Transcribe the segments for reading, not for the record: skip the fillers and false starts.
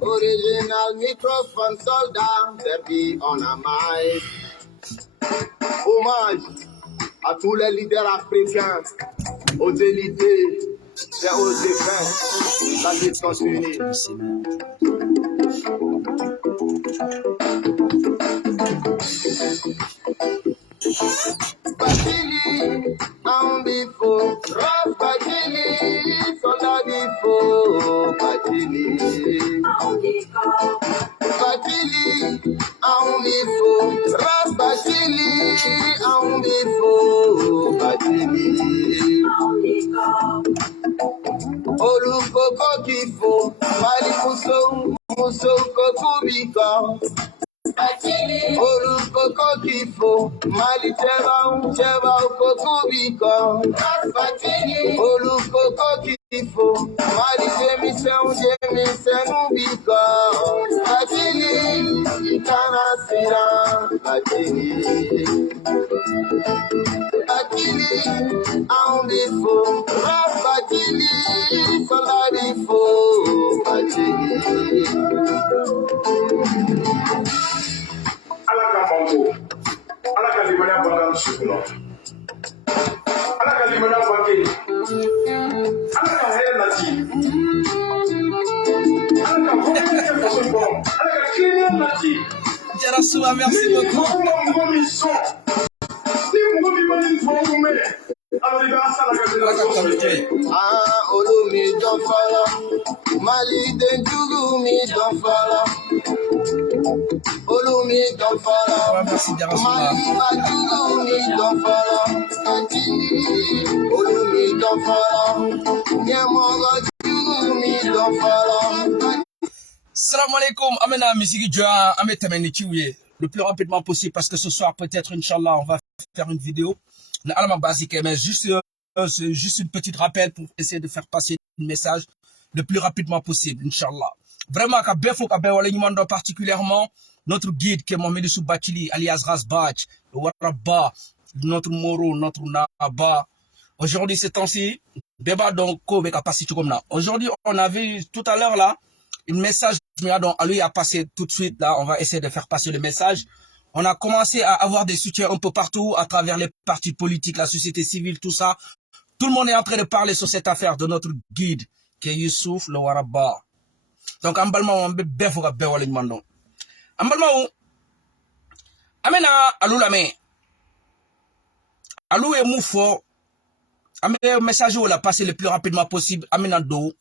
Original microphone soldat, derby on a mic. Hommage à tous les leaders africains, aux élités et aux défunts, la lutte continue. Batili, Ambifo, Rob Batili, soldat d'Ifo, Batili, Batili, Ambifo, Rob Batili, Ambifo, Batili, Olukoko Kifo, Mali Muso Kokubika. Olukoko Kifo, Mali Cheba Kokubika. Olukoko Kifo, Mali Jemisen Ubika. Batili, Ikana Sira, Batili. Batili, Aundifo, Batili, Solarifo, Batili. Ala ka limaniya bɔra muso kɔnɔ. Ala ka limaniya bɔ kɛ. Ala ka hɛrɛ nati. Ala ka hɔrɔnya kɛ faso kɔnɔ. Ala ka kilenya nati. Jarasuba, merci beaucoup. Mɔgɔ min sɔn. Ni mɔgɔ min ma nin fɔ kun bɛ. Ala de b'a sara ka dɛmɛ sɔrɔ. Olu mi dɔn fɔlɔ. Mali den jugu mi dɔn fɔlɔ. Olumi don fala, Maliba Olumi don fala, Olumi don fala, Nyamoga Olumi don fala. Salam alaikum, amena musique joa, ametameni kiouye, le plus rapidement possible parce que ce soir peut-être Inch'Allah on va faire une vidéo. Alama basique, mais juste une petite rappel pour essayer de faire passer le message le plus rapidement possible, Inch'Allah. Vraiment, particulièrement notre guide qui est Mohamed Batili, alias Rasbach, le Warabba, notre Moro, notre Naba. Aujourd'hui, ces temps-ci, débat donc aujourd'hui, on a vu tout à l'heure là, un message, donc lui a passé tout de suite là, on va essayer de faire passer le message. On a commencé à avoir des soutiens un peu partout, à travers les partis politiques, la société civile, tout ça. Tout le monde est en train de parler sur cette affaire de notre guide, qui est Youssouf, le Warabba. Donc, ambalma on be befoga bewale mando. Ambalma ou amena alou la main. Alou et moufo. Amena message ou la passer le plus rapidement possible. Amena do.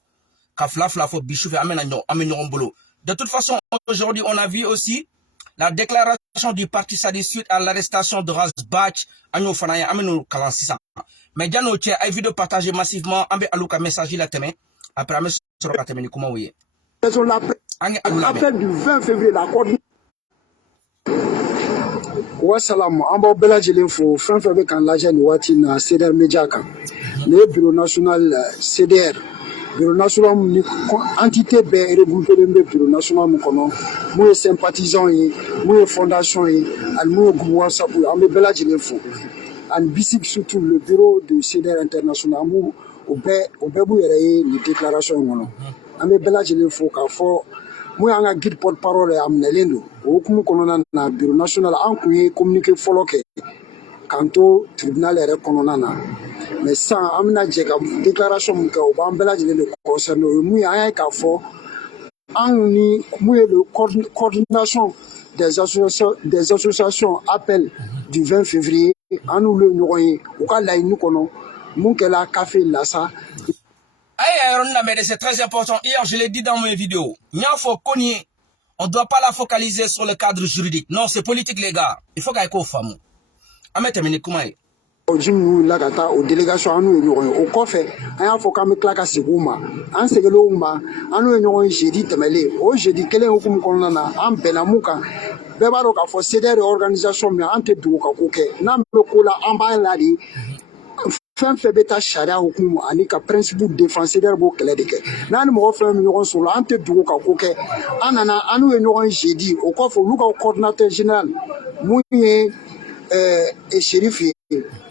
Kafla flafo bichouf amena nyon ambolo. De toute façon, aujourd'hui, on a vu aussi la déclaration du parti Sadi suite à l'arrestation de Rasbach. Agno fanaya ameno kalansisa. Mais diano tche a vu de partager massivement. Ambe alou ka message la teme. Après amena sur la teme ni comment ouye. L'affaire du 20 février, l'accord. Wassalam, en bas bela jilinfo, fin février quand l'agent Wati na CDR Mediaka, le bureau national CDR, bureau national entité B regroupé le bureau national mukono, moi sympathisant y, moi fondation y, and moi groupe WhatsApp, en bas bela jilinfo, and bisik surtout le bureau de CDR international, moi au bébu yéré les déclarations mono. Ame bela jele fo ka fo mo anga guide porte parole amnelendo o kumu konona na bureau national an kuye communiquer foloke kanto tribunal ere konona na mais sans amna jeka déclaration mu ka o ban bela jele le concerne mu anga ka fo an ni mu le coordination des associations appel du 20 février an nous le noy o ka la inu kono mu ke la café la sa. Mais c'est très important. Hier, je l'ai dit dans mes vidéos. On ne doit pas la focaliser sur le cadre juridique. Non, c'est politique, les gars. Il faut qu'il y ait une femme. Au délégation, au coffre, un faut qu'on me claque à Segouma. Un seglouma, un union jeudi temele. Oh, jeudi, quel est au Kumkonana, un Benamouka. Bebaroka for CDR organisation, mais un te douka coke. Nam le cola en bas ladi. Femme fait bêta charia au coup, anika principe défenseur beau qu'elle est. Nan mo femme nous sur l'ante douka coke. Anana, anu et nous jeudi. Au coffre, nous au coordinateur général. Mouye. Sheriff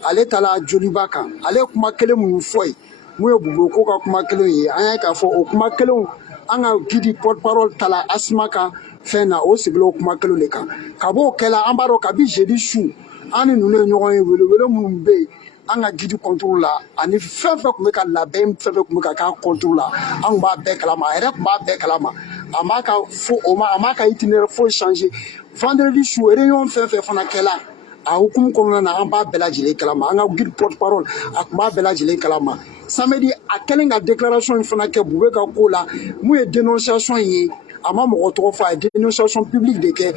ale tala joliba kan ale kuma kelen minnu fɔ ye mun ye Bubo ko ka kuma kelen ye an y'a k'a fɔ o kuma kelenw an ka gidi porte parole tala Asima kan fɛn na o sigila o kuma kelen de kan ka b'o kɛla an b'a dɔn kabi jeudi su an ni ninnu ye ɲɔgɔn ye welewele minnu bɛ yen an ka gidi contour la ani fɛn fɛn tun bɛ ka labɛn fɛn fɛn tun bɛ ka k'a contour la an tun b'a bɛɛ kalama a yɛrɛ tun b'a bɛɛ kalama a m'a ka fo o ma a m'a ka itinéraire foyi changer vendredi su réunion fɛn fɛn fana kɛla a hukumu kɔnɔna na an b'a bɛɛ lajɛlen kalama an ka guide porte parole a tun b'a bɛɛ lajɛlen kalama samedi a kɛlen ka déclaration in fana kɛ Bube ka ko la mun ye dénonciation ye a ma mɔgɔ tɔgɔ fɔ a ye dénonciation publique de kɛ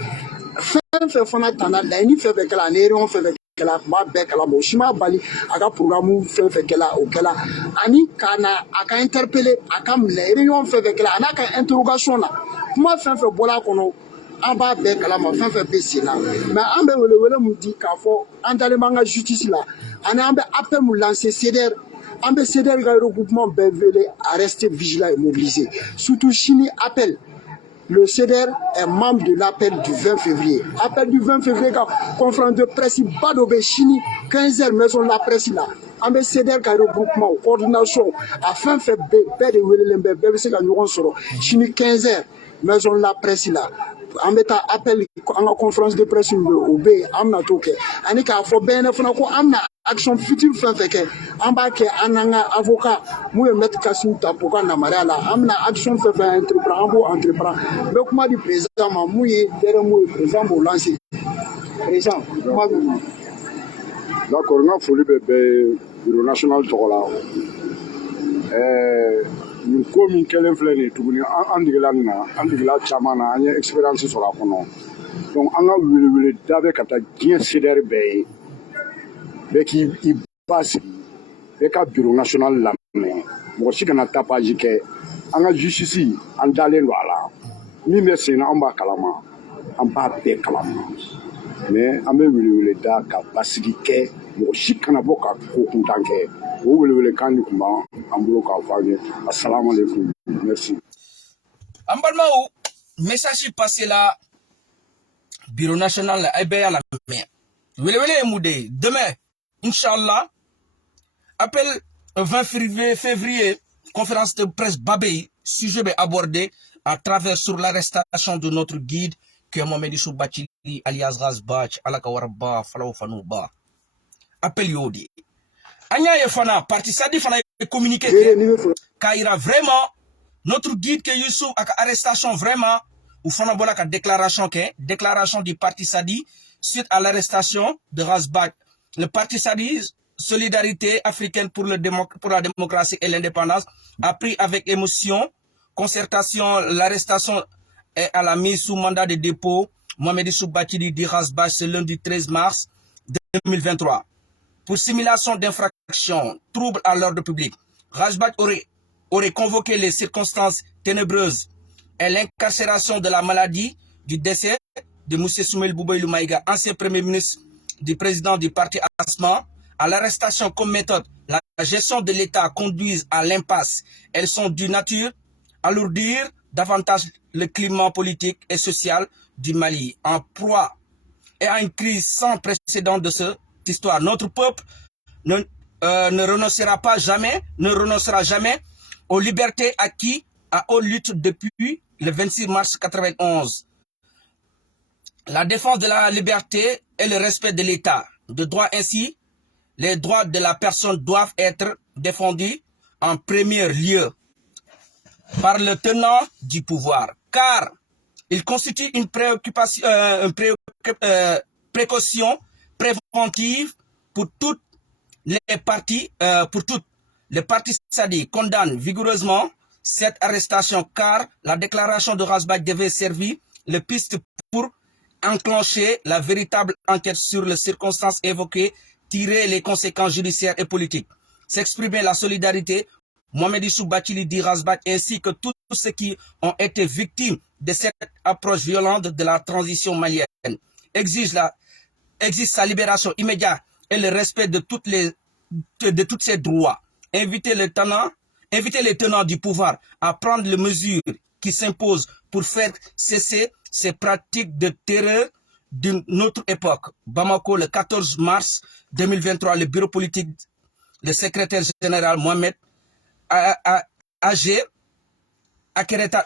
fɛn fɛn fana tana laɲini fɛn fɛn kɛla ani réunion fɛn fɛn kɛla a tun b'a bɛɛ kalama o si ma bali a ka programme fɛn fɛn kɛla o kɛla ani ka na a ka interpeller a ka minɛ réunion fɛn fɛn kɛla a n'a ka interrogation na kuma fɛn fɛn bɔla a kɔnɔ an b'a bɛɛ kalama fɛn fɛn bɛ sen na mais an bɛ welewele mun di k'a fɔ an dalen b'an ka justice la ani an bɛ appel mun lancer CDR an bɛ CDR ka regroupement bɛɛ wele à rester vigilant et mobilisé surtout sini appel. Le CDR est membre de l'appel du 20 février. Appel du 20 février, conférence de presse, Badobe Chini, 15h, maison de la presse là. On va CDR qui a regroupement, coordination, afin de faire de Welelembe, BBC qui nous sort. Chini 15h, maison de la presse là. On va appel en conférence de presse au B, amna toke. Ani ka fo ben fana ko amna action future fin feke. Amba ke ananga avocat mu mettre Kassim Tapoka na mariala amna action fin fin entreprendre entreprendre. Mais comment du président ma mu derrière mu président bo lancer. Président, d'accord, nga foli bɛ bureau national tɔgɔ la. Nin ko min kɛlen filɛ nin tuguni an degela nin na an degela caman na an ye expérience sɔrɔ a kɔnɔ donc an ka welewele da bɛ ka taa diɲɛ CDR bɛɛ ye bɛɛ k'i ba sigi bɛɛ ka bureau national lamɛn mɔgɔ si kana tapage kɛ an ka justice an dalen don a la min bɛ sen na an b'a kalama an b'a bɛɛ kalama mais an bɛ welewele da ka basigi kɛ mɔgɔ si kana bɔ ka ko kuntan kɛ o welewele kan de tun b'an bolo k'a fɔ an ye assalamu alaikum merci. An balimaw message passé la bureau national la bɛɛ y'a lamɛn welewele ye mun de ye demain inchallah appel 20 février conférence de presse Babei sujet bɛ abordé à travers sur l'arrestation de notre guide que Mohamedou Bathily alias Razbach ala ka waraba falaw fanu ba appel yodi anya ye fana parti sadi fana communiqué ka ira vraiment notre guide que Youssouf a arrestation vraiment ou fana bola ka déclaration du parti sadi suite à l'arrestation de Razbach. Le parti sadi Solidarité africaine pour la démocratie et l'indépendance a pris avec émotion concertation l'arrestation et à la mise sous mandat de dépôt Mohamedou Bathily dit Razbach ce lundi 13 mars 2023 pour simulation d'infraction, trouble à l'ordre public. Razbach aurait convoqué les circonstances ténébreuses et l'incarcération de la maladie du décès de M. Soumaïla Boubèye Maïga, ancien premier ministre du président du parti Asma, à l'arrestation comme méthode. La gestion de l'État conduise à l'impasse. Elles sont d'une nature à alourdir davantage le climat politique et social du Mali, en proie et à une crise sans précédent de cette histoire. Notre peuple ne renoncera jamais aux libertés acquises à haute lutte depuis le 26 mars 91. La défense de la liberté et le respect de l'État de droit ainsi, les droits de la personne doivent être défendus en premier lieu par le tenant du pouvoir, car il constitue une précaution préventive pour toutes les parties, les partis sadiques condamnent vigoureusement cette arrestation car la déclaration de Razbach devait servir le piste pour enclencher la véritable enquête sur les circonstances évoquées, tirer les conséquences judiciaires et politiques, s'exprimer la solidarité Mohamedou Bathily dit Razbach ainsi que tous ceux qui ont été victimes de cette approche violente de la transition malienne exige sa libération immédiate et le respect de tous ces droits. Inviter les tenants du pouvoir à prendre les mesures qui s'imposent pour faire cesser ces pratiques de terreur de notre époque. Bamako, le 14 mars 2023, le bureau politique, le secrétaire général Mohamed Ager Akeratan.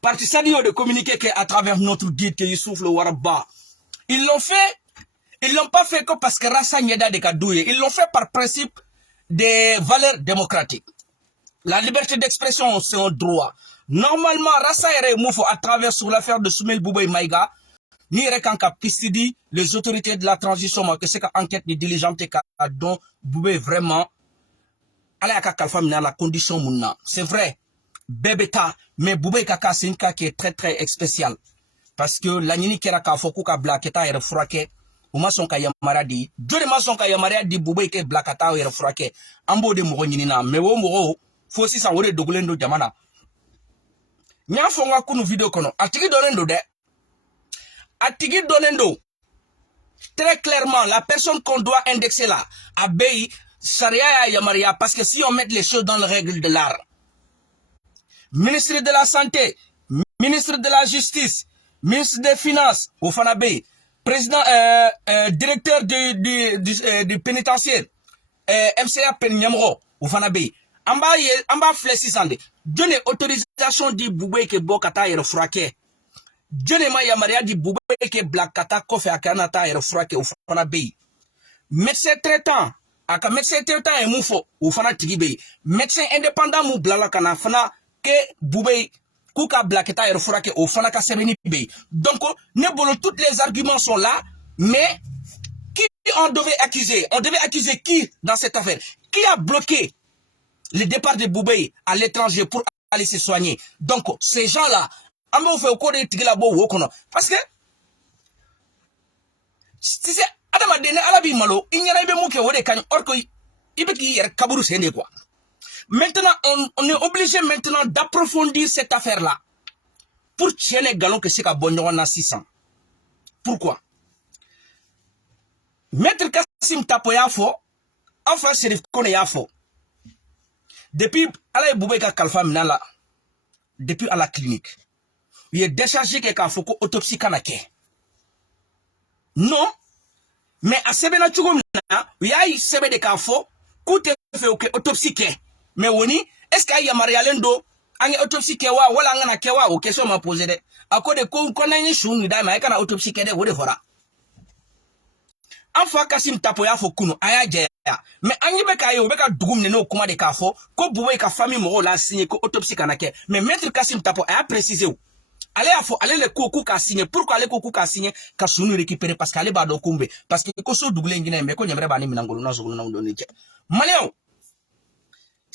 Parti Sadio de communiquer qu'à travers notre guide que Youssouf le Waraba. Ils l'ont fait, ils l'ont pas fait que parce que Rassa Nyeda de Kadouye. Ils l'ont fait par principe des valeurs démocratiques. La liberté d'expression, c'est un droit. Normalement, Rassa Ere Moufo à travers sur l'affaire de Soumel Boubay Maïga, ni Rekanka Pistidi, les autorités de la transition, que c'est qu'enquête de diligente dont Boubay vraiment, allez à Kakalfa la condition mouna. C'est vrai. Bébéta, mais Boubé Kaka, c'est une cas qui est très très spécial. Parce que la nini keraka foku ka blaketa ere frake, ou mason ka yamaradi, jode mason ka yamaradi Boubé ke blakata ere frake, ambo de moro nina, mais wo moro, fosi sa wore dogulendo jamana. Nya fonga kunu video kono, atigi donendo de, atigi donendo, très clairement, la personne qu'on doit indexer là, a Bey, Sharia Yamaria, parce que si on met les choses dans les règles de l'art, ministre de la Santé, ministre de la Justice, ministre des Finances, au Fanabé, président, directeur du pénitentiaire, MCA Penyamro, au Fanabé, Amba Flessisande, donne autorisation du Boubé que Bokata et Frake. Donne ma Yamaria du Boubé que Blakata Kofe Akanata et Frake, au Fanabé. Médecin traitant, aka médecin traitant et Moufo, au Fanatibé. Médecin indépendant mou Blalakana, Fana, que Boubé, Kouka Blaketa et Refurake au Fanaka Semeni Bé. Donc, tous les arguments sont là, mais qui on devait accuser? On devait accuser qui dans cette affaire? Qui a bloqué le départ de Boubé à l'étranger pour aller se soigner? Donc, ces gens-là, on fait au cours de Tigilabo Wokono. Parce que, si c'est Adama Dene Alabi Malo, il n'y a pas de mouke kan orko ibeki yer kaburu sende quoi. Maintenant, on est obligé maintenant d'approfondir cette affaire-là pour tirer les galons que c'est qu'à Bonjour à 600. Pourquoi? Maître Kassim Tapoyafo, enfin Serif Koneyafo. Depuis Alaï Boubeka Kalfa Minala, depuis à la clinique, il est déchargé qu'il y a une autopsie kanake. Non, mais à Sebena Tchougomna, il y a eu Sebe de Kafo, coûte fait autopsie ke. Mais woni, est-ce qu'il y a Marialendo, un autopsie kewa, wala ngana kewa, ou question m'a posé de. À quoi de qu'on connaît chou, ni d'ailleurs, mais autopsie kede, ou de fora. Enfin, Kassim Tapoya fo kuno, aya jaya. Mais angibe ka yo, beka dugum neno kuma de kafo, ko bouwe ka famille moro la signé, ko autopsie kanake. Mais maître Kassim Tapo a précisé où. Allez à fo, allez le koukou ka signé. Pourquoi allez koukou ka signé, ka sounu récupérer, parce qu'allez ba do kumbe. Parce que koso doublé ngine, mais ko nyemre ba ni minangolo na zogolo na ndoni. Maléon.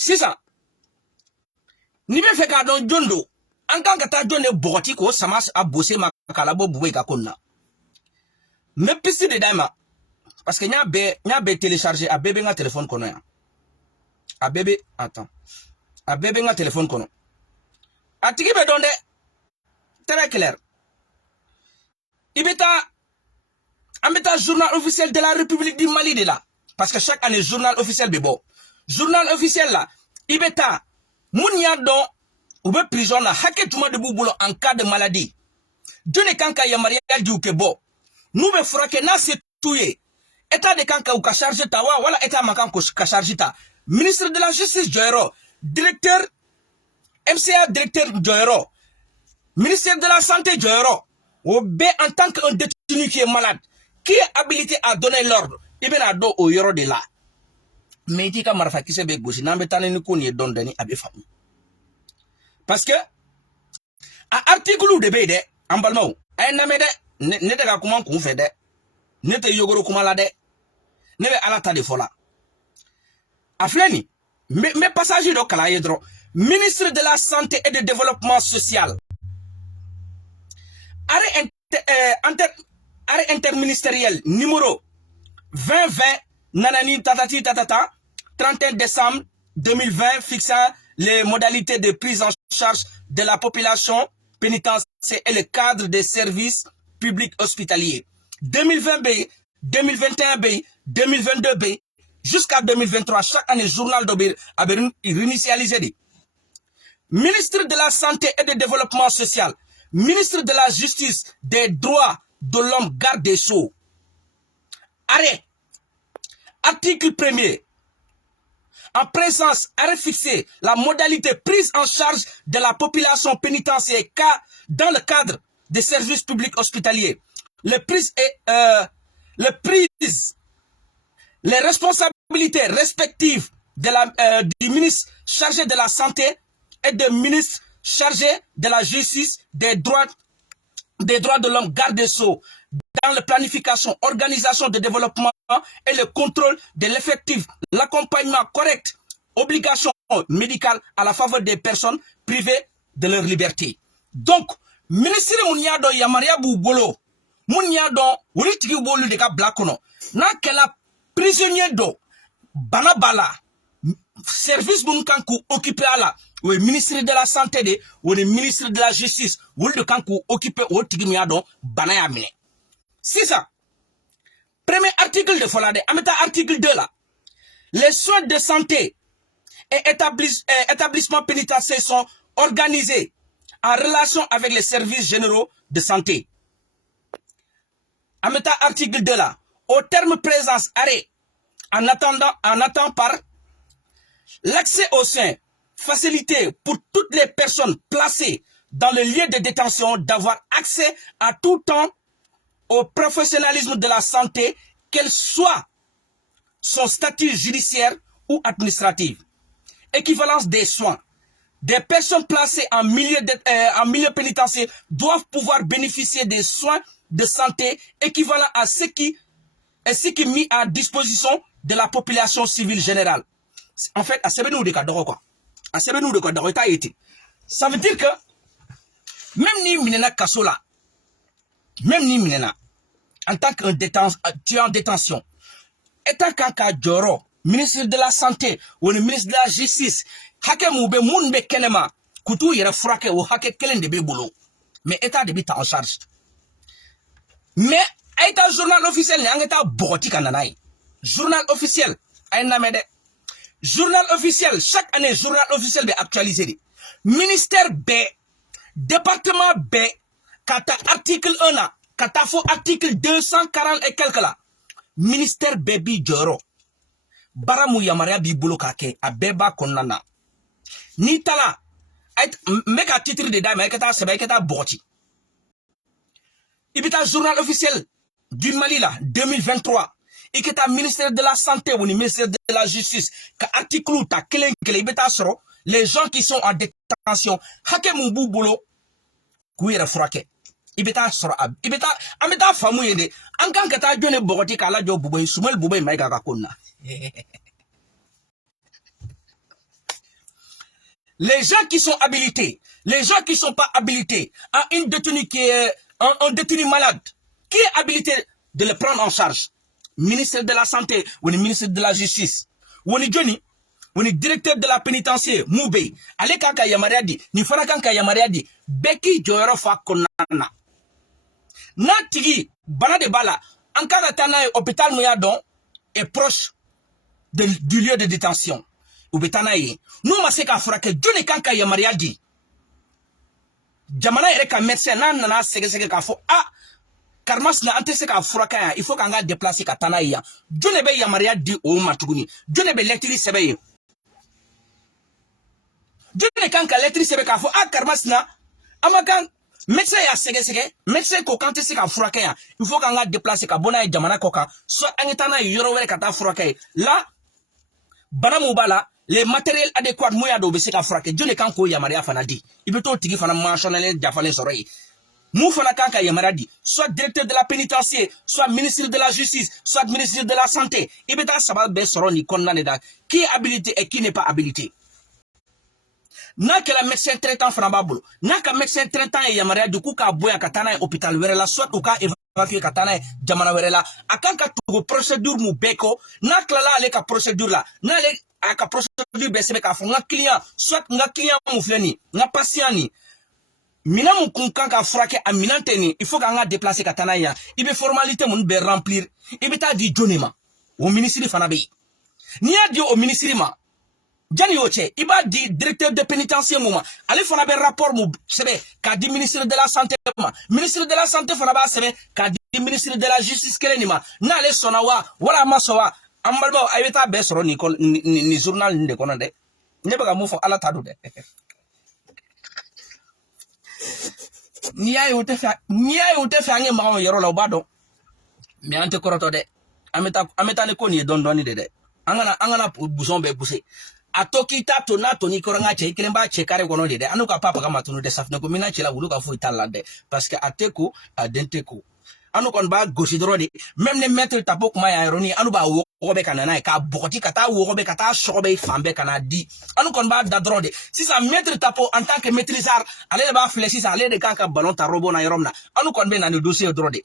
C'est ça. Ni be feka don jondo. Ankan kata jonne bogoti ko samas a bossé ma kalabo bouwe ka konna. Me piste de dama. Parce que nya be télécharger a bébé nga téléphone kono ya. A bébé attends. A bébé nga téléphone kono. A tigi be donde très clair. Ibeta ambeta journal officiel de la République du Mali de là. Parce que chaque année journal officiel bebo. Journal officiel là, Ibeta, Mounia don, ou be prison là, hake tuma de bouboulo en cas de maladie. Dieu ne kanka yamaria di ou kebo. Nous be frake na se touye. État de kanka ou ka charge ta wa, wala état mankan ko ka charge ta. Ministre de la Justice Joyero, directeur, MCA directeur Joyero, ministère de la Santé Joyero, ou be en tant qu'un détenu qui est malade, qui est habilité à donner l'ordre, Ibena do au yoro de là. Mais il y a des gens qui se bégoussent. Parce que, à article de Bédé, en Balmao, à un amède, n'est pas comment qu'on fait de, n'est pas yogoro comme la de, n'est pas à la table de fola. À Fleni, mes passagers de Kalaïdro, ministre de la Santé et du Développement Social, arrêt interministériel numéro 2020, nanani tatati tatata, 31 décembre 2020 fixant les modalités de prise en charge de la population pénitentiaire et le cadre des services publics hospitaliers. 2020 B, 2021 B, 2022 B, jusqu'à 2023, chaque année, journal d'Ober a réinitialisé. Ministre de la Santé et du Développement Social, ministre de la Justice, des droits de l'homme, garde des Sceaux. Arrêt. Article 1er. En présence, arrêt fixé la modalité prise en charge de la population pénitentiaire dans le cadre des services publics hospitaliers. Les responsabilités respectives du ministre chargé de la Santé et du ministre chargé de la Justice, des droits de l'homme, garde des Sceaux, dans la planification, organisation de développement et le contrôle de l'effectif, l'accompagnement correct, obligation médicale à la faveur des personnes privées de leur liberté. Donc, ministre Mouniado Yamaria Boubolo, Mouniado, Wulitiki Bolu de Blakono, na kela prisonnier do, Banabala, service Bunkanku occupé à la, ou le ministre de la Santé, ou le ministre de la Justice, ou le Kanku occupé au Tigimiado, Banayamine. C'est ça. Premier article de Folade, ameta article 2 là. Les soins de santé et établissements pénitentiaires sont organisés en relation avec les services généraux de santé. Ameta article 2 là. Au terme présence, arrêt, en attendant par l'accès aux soins, facilité pour toutes les personnes placées dans le lieu de détention d'avoir accès à tout temps au professionnalisme de la santé, quel soit son statut judiciaire ou administratif. Équivalence des soins. Des personnes placées en milieu pénitentiaire doivent pouvoir bénéficier des soins de santé équivalents à ce qui est mis à disposition de la population civile générale. En fait, à Sebenu de Kadoro quoi. À Sebenu de Kadoro été. Ça veut dire que même ni Minena Kasola, même ni Minena, en tant que tu es en détention, étant qu'un Joro, ministre de la Santé ou le ministre de la Justice, Hakemoube Mounbe Kenema, Koutou yere frake ou Hake Kelen de Bébolo. Mais état de bita en charge. Mais état journal officiel n'est état boroti kananaï. Journal officiel, aïnamede. Journal officiel, chaque année, journal officiel est actualisé. Ministère B, département B, kata article 1 là, kata fo article 240 et quelques là. Ministère Baby Joro. Baramu Yamaria Bibolo Kake, a Beba Konana. Nitala, mec à titre de dame, ekata seba, ekata borti. Ibita journal officiel du Mali là, 2023. Iketa ministère de la Santé ou le ministère de la Justice, ka article ta kelen kele ibeta soro, les gens qui sont en détention, hake mubu bolo, kouire frake. Ibeta soro ab. Ibeta, ameta famu yende, ankan kata jone bogoti kala jo bubay, sumel bubay maïga kakona. Les gens qui sont habilités, les gens qui ne sont pas habilités, à une détenue qui est un détenu malade, qui est habilité de le prendre en charge? Ministre de la Santé ou le ministre de la Justice ou le Johnny ou le directeur de la pénitentiaire Moubé allez kanka yamariadi ni fana kanka yamariadi beki joyoro fa konana na tigi bana de bala ankara tana hôpital Mouyadon est proche du lieu de détention ou betanaye nous ma seka frake Johnny kanka yamariadi jamana ere ka médecin nana sege ka fo Karmas na ante se ka furaka il faut qu'on ga déplacer ka tanaya jone be yamaria di o matuguni jone be letri sebe jone kan ka letri sebe ka fo karmas na amakan médecin ya sege médecin ko kante se ka furaka il faut qu'on ga déplacer ka bona jamana koka so angitana yoro wele ka ta furaka là bana mubala les matériels adéquats moya do be se ka furaka jone kan ko yamaria fanadi ibeto tigi fana mentionner jafale soroi Moufana Kanka Yamaradi, soit directeur de la pénitentiaire, soit ministre de la Justice, soit ministre de la Santé. Et bien, ça va bien se condamné qui est habilité et qui n'est pas habilité. N'a que la médecin traitant Frambabolo, n'a qu'un médecin traitant et Yamaria du coup qu'à Boya Katana hôpital Verela, soit au cas évacué Katana Jamana Verela, à Kanka Togo procédure mou beko, n'a que là avec la procédure là, n'a avec la procédure BCB qu'à fond, n'a client, soit n'a client moufleni, n'a patient ni. Mina mon kunkan ka frake a minanteni il faut qu'on déplacer katanaya ibe formalité mon be remplir ibe ta di jonema au ministre fanabe ni a di au ministre ma Jani Oche, il va dire directeur de pénitentiaire moment. Allez faire un rapport qu'a dit ministre de la santé ministre de la santé fera qu'a dit ministre de la justice kelenima. N'allez sonawa, voilà masowa. Ambalbo ayeta besro ni journal de konande. Nebaga mufo ala tadu de. Nia yote fa ange mawo yero la bado. Mi ante koroto de. Ameta ne koni dondoni de. Angana bouson be bousser. Atoki ta tona toni koranga che kelemba che kare gono de anuka papa kama tunu de safne ko mina che la wuluka fu italande parce que ateko adenteko anu kon ba gosi drodi même ne mettre tapo kuma ya ironi anu ba wo be kanana ka bokoti kata wo be kata sobe fambe kana di anu kon ba da drodi si ça mettre tapo en tant que maîtrisard aller ba fléchis aller de kaka ballon ta robo na yoromna anu kon be na ne dossier drodi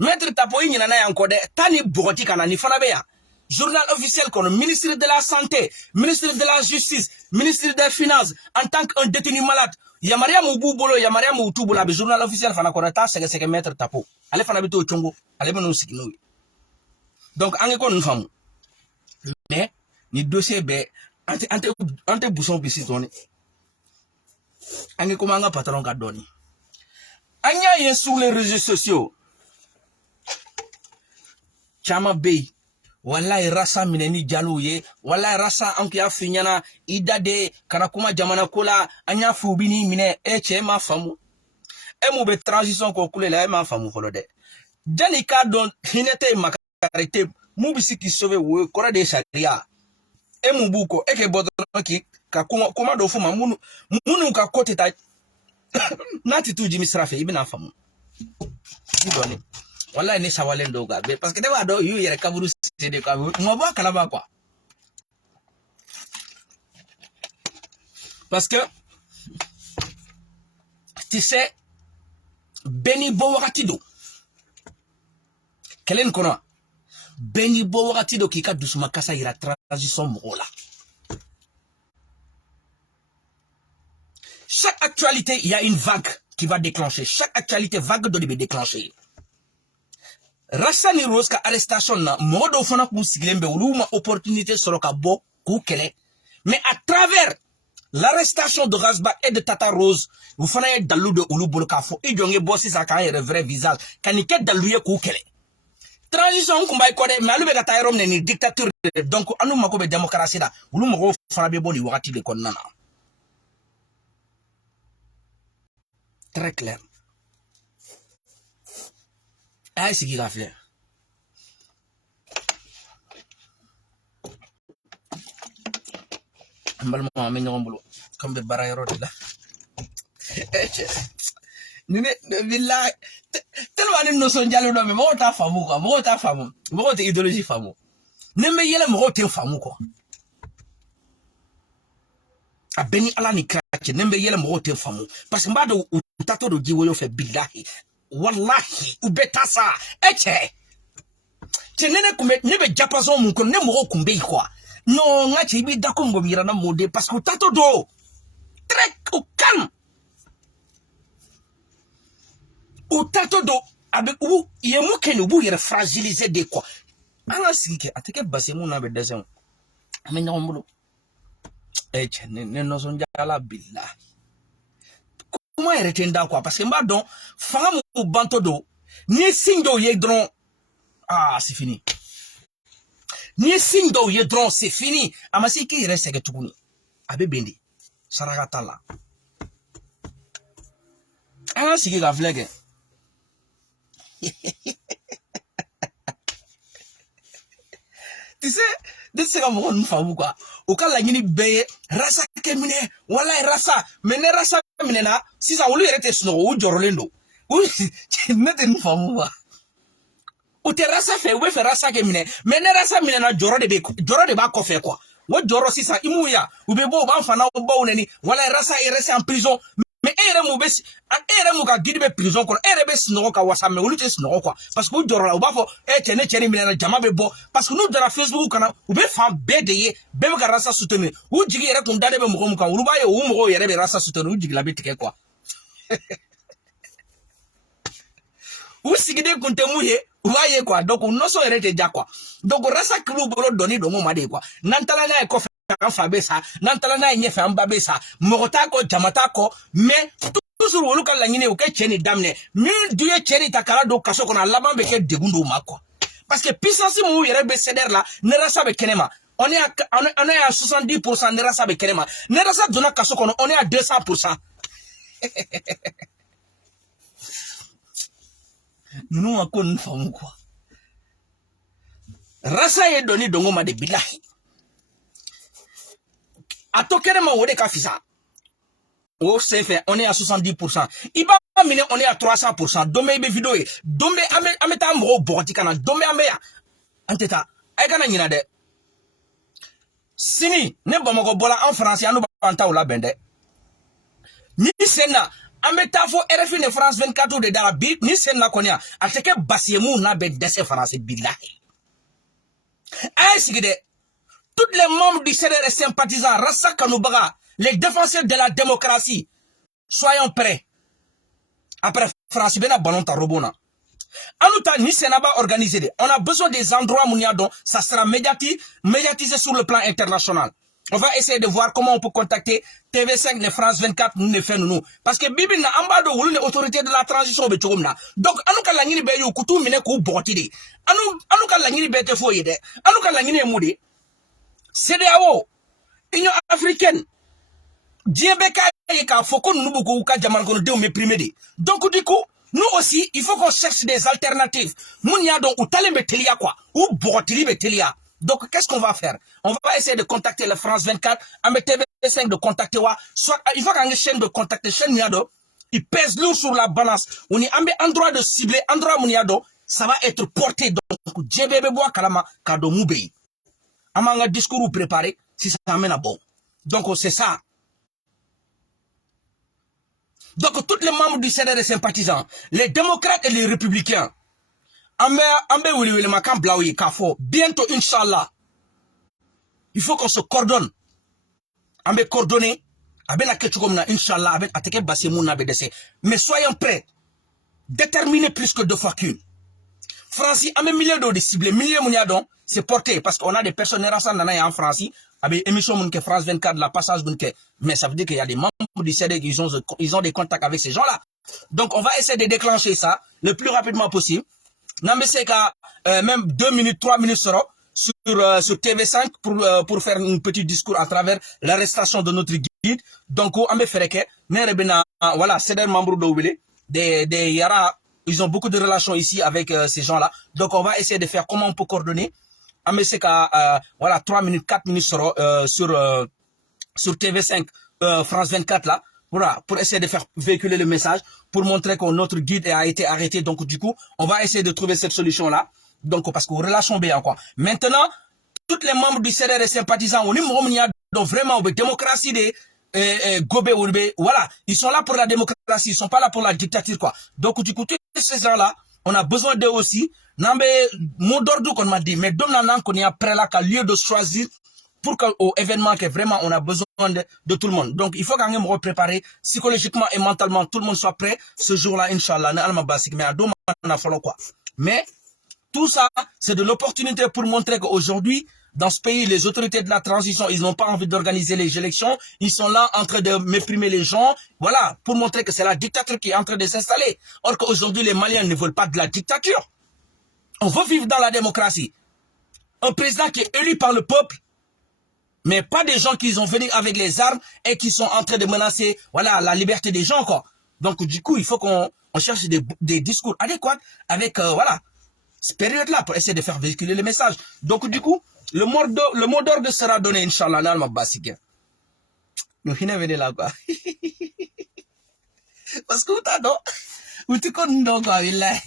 mettre tapo yi na yanko de tani bokoti kana ni fana be ya journal officiel comme ministre de la santé, ministre de la justice, ministre des finances, en tant qu'un détenu malade. Yamaria Moubu Bolo, Yamaria Moutou Bola, le journal officiel fana konata c'est mettre tapo. Allez fana bito chongo, allez benou sikinoui. Donc ange kon nous famu. Mais ni dossier be ante bouson bisi toni. Ange komanga patron ka doni. Anya yen sur les réseaux sociaux. Chama Bey. Wallahi rasa mineni jalu ye wallahi rasa anki ya finyana idade kana kuma jamana kola anya fubini mine eche ma famu mu be transition ko kulela ma famu kolode jani ka don hinete makarite mu bisi ki sauver wo kora de sharia mu buko eke bodono ki ka kuma do fuma munu ka kote ta nati tu jimi srafe ibina famu idone wallahi ni sawalen doga be parce que dewa do yu yere kaburu de ka mo ba kala ba quoi parce que tu sais beni bo wakati do kelen kono beni bo wakati do ki ka dusuma kasa ira transition mola chaque actualité il y a une vague qui va déclencher chaque actualité vague do be déclencher Rassani Rose ka arrestation na modo fana ku siglembe uluma opportunité solo ka bo ku kele mais à travers l'arrestation de Rasbach et de Tata Rose vous fana ye dalu de ulu bolo ka fo e jonge bossi sa ka ye vrai visage kanike dalu ye ku kele transition ko mbay ko de mais alube ka tayrom ne ni dictature donc anu mako be démocratie da ulu mako fana be boni wakati de kon nana très clair. Ay sigi la fleur. Mbal mo amé ñom bulu comme be barayro de la. Ni ne billahi tellement ni notion diallo do me mo ta famu quoi, mo ta famu. Mo ta idéologie famu. Ne me yele mo te famu quoi. A beni ala ni krache ne me yele mo te famu parce que mbado utato do diwo yo fe billahi. Wallahi ubetasa eche chenene kume nebe japason mun ko ne mo kumbe quoi no ngachi bi dako ngo mirana mode parce que tato do très au calme au tato do avec ou yemu kenu bu yere fragiliser de quoi ala sike ateke base mun na be desen ame nyombulo eche ne no son jala billah comment est retenda quoi parce que mbadon femme ou bantodo ni signe do yedron ah c'est fini ni signe do yedron c'est fini amasi ki reste que tukuni abe bendi saragata la ah c'est qui la flag tu sais de ce que mon femme quoi au cas la ngini beye rasa kemine wala rasa mene rasa mene na si ça wulu yerete sno o jorolendo o nete nfamu ba o te rasa fe we fe rasa kemine mene rasa mene na joro de ba ko fe quoi wo joro si ça imuya u be bo ba fana o ba oneni wala rasa reste en prison mais ere mu ka gidi be prison ko ere be sno ka wasa me wulu te sno quoi parce que o joro la o ba fo e tene cheri mene na jama be bo parce que nous dans la Facebook kana u be fan be de ye be ka rasa soutenir u jigi ere kun dade be mo ko kan ulu ba ye u mo yere be rasa soutenir u jigi la be tike quoi ou sigide kunte muye voyez quoi donc on no so erete ja quoi donc rasa kilo bolo doni do mo made quoi nantala na e ko an fa be sa nan tala na ɲɛfɛ an ba be sa mɔgɔ t'a kɔ jama t'a kɔ mais toujours olu ka laɲini o kɛ cɛ ni daminɛ min du ye cɛ ni ta kala don kaso kɔnɔ a laban bɛ kɛ degun dɔw ma quoi parce que puissance mun yɛrɛ bɛ CDR la Nerasa bɛ kɛnɛma on est à 70% Nerasa bɛ kɛnɛma Nerasa donna kaso kɔnɔ on est à 200%. Ninnu ma ko ninnu faamu quoi. Rasa ye doni dongo ma de bilahi. A to kɛnɛma o de ka fisa. Oh, c'est fait, on est à 70%. Iba mine, on est à 300%. Dombe ibe vidéo ye. Dombe ameta mro borti kana. Dombe ameya. Anteta. Aigana nyina de. Sini, ne bomoko bola en français, anu banta ou la bende. Ni sena, ameta fo RFI ne France 24 ou de darabi, ni sena konya. Ateke basiemu na be dese français billahi. Aïe sigide. Tous les membres du CDR sympathisants, Rassa Kanoubaga, les défenseurs de la démocratie, soyons prêts. Après France, ben ballon ta robona. Anouta ni Sénaba organisé. On a besoin des endroits mouniadon, ça sera médiatisé sur le plan international. On va essayer de voir comment on peut contacter TV5, les France 24, nous ne faisons nous. Parce que Bibi na ambado ou les autorités de la transition be chogomna. Donc anuka langini be yu kutu mine ku botide. Anuka langini be te foyede. Anuka langini moudi. CEDEAO, Union africaine, Diabeka et Foko nous beaucoup ka jamargono de méprimé. Donc du coup, nous aussi, il faut qu'on cherche des alternatives. Mounia donc ou talé telia quoi, ou borotili betelia. Donc qu'est-ce qu'on va faire? On va essayer de contacter la France 24, à TV5 de contacter wa, soit il faut qu'on chaîne de contacter chaîne Niado, il pèse lourd sur la balance. On est en droit de cibler, en droit Mouniado, ça va être porté donc Djebebe bois kalama kado moubei. Un discours préparé, si ça amène à bon. Donc, c'est ça. Donc, tous les membres du CDR et sympathisants, les démocrates et les républicains, bientôt, Inch'Allah, il faut qu'on se coordonne. Ambe coordonner, Inch'Allah, mais soyons prêts, déterminés plus que deux fois qu'une. Francis, a milliers de ciblés, milliers de c'est porté parce qu'on a des personnes en France, avec émission que France 24, la passage mais ça veut dire qu'il y a des membres du CD qui ils ont des contacts avec ces gens-là. Donc on va essayer de déclencher ça le plus rapidement possible. Même 2 minutes, 3 minutes sur TV5 pour faire un petit discours à travers l'arrestation de notre guide. Donc on va faire que voilà, c'est des membres des Yara. Ils ont beaucoup de relations ici avec ces gens-là. Donc, on va essayer de faire comment on peut coordonner. Voilà, 3 minutes, 4 minutes sur TV5, France 24 là. Voilà, pour essayer de faire véhiculer le message, pour montrer que notre guide a été arrêté. Donc, du coup, on va essayer de trouver cette solution-là. Donc, parce que relâchons bien, quoi. Maintenant, tous les membres du CDR et sympathisants, on est donc vraiment, démocratie des Gobé, voilà, ils sont là pour la démocratie, ils sont pas là pour la dictature quoi. Donc du coup tous ces gens-là, on a besoin d'eux aussi. Nambe mot d'ordre qu'on m'a dit, mais donnant qu'on est après là qu'à lieu de choisir pour qu'au événement que vraiment on a besoin de tout le monde. Donc il faut quand même préparer psychologiquement et mentalement, tout le monde soit prêt ce jour-là, Inch'Allah. Mais à demain on a fallu quoi. Mais tout ça, c'est de l'opportunité pour montrer qu'aujourd'hui, dans ce pays, les autorités de la transition, ils n'ont pas envie d'organiser les élections. Ils sont là en train de méprimer les gens. Voilà, pour montrer que c'est la dictature qui est en train de s'installer. Or qu'aujourd'hui, les Maliens ne veulent pas de la dictature. On veut vivre dans la démocratie. Un président qui est élu par le peuple, mais pas des gens qui sont venus avec les armes et qui sont en train de menacer, voilà, la liberté des gens, quoi. Donc, du coup, il faut qu'on cherche des discours adéquats avec, voilà, cette période-là pour essayer de faire véhiculer le message. Donc, du coup, le mot d'ordre sera donné, Inch'Allah, dans le Mabasik. Nous venons là, quoi. Parce que vous t'adorez. Vous te connaissez, quoi, il est.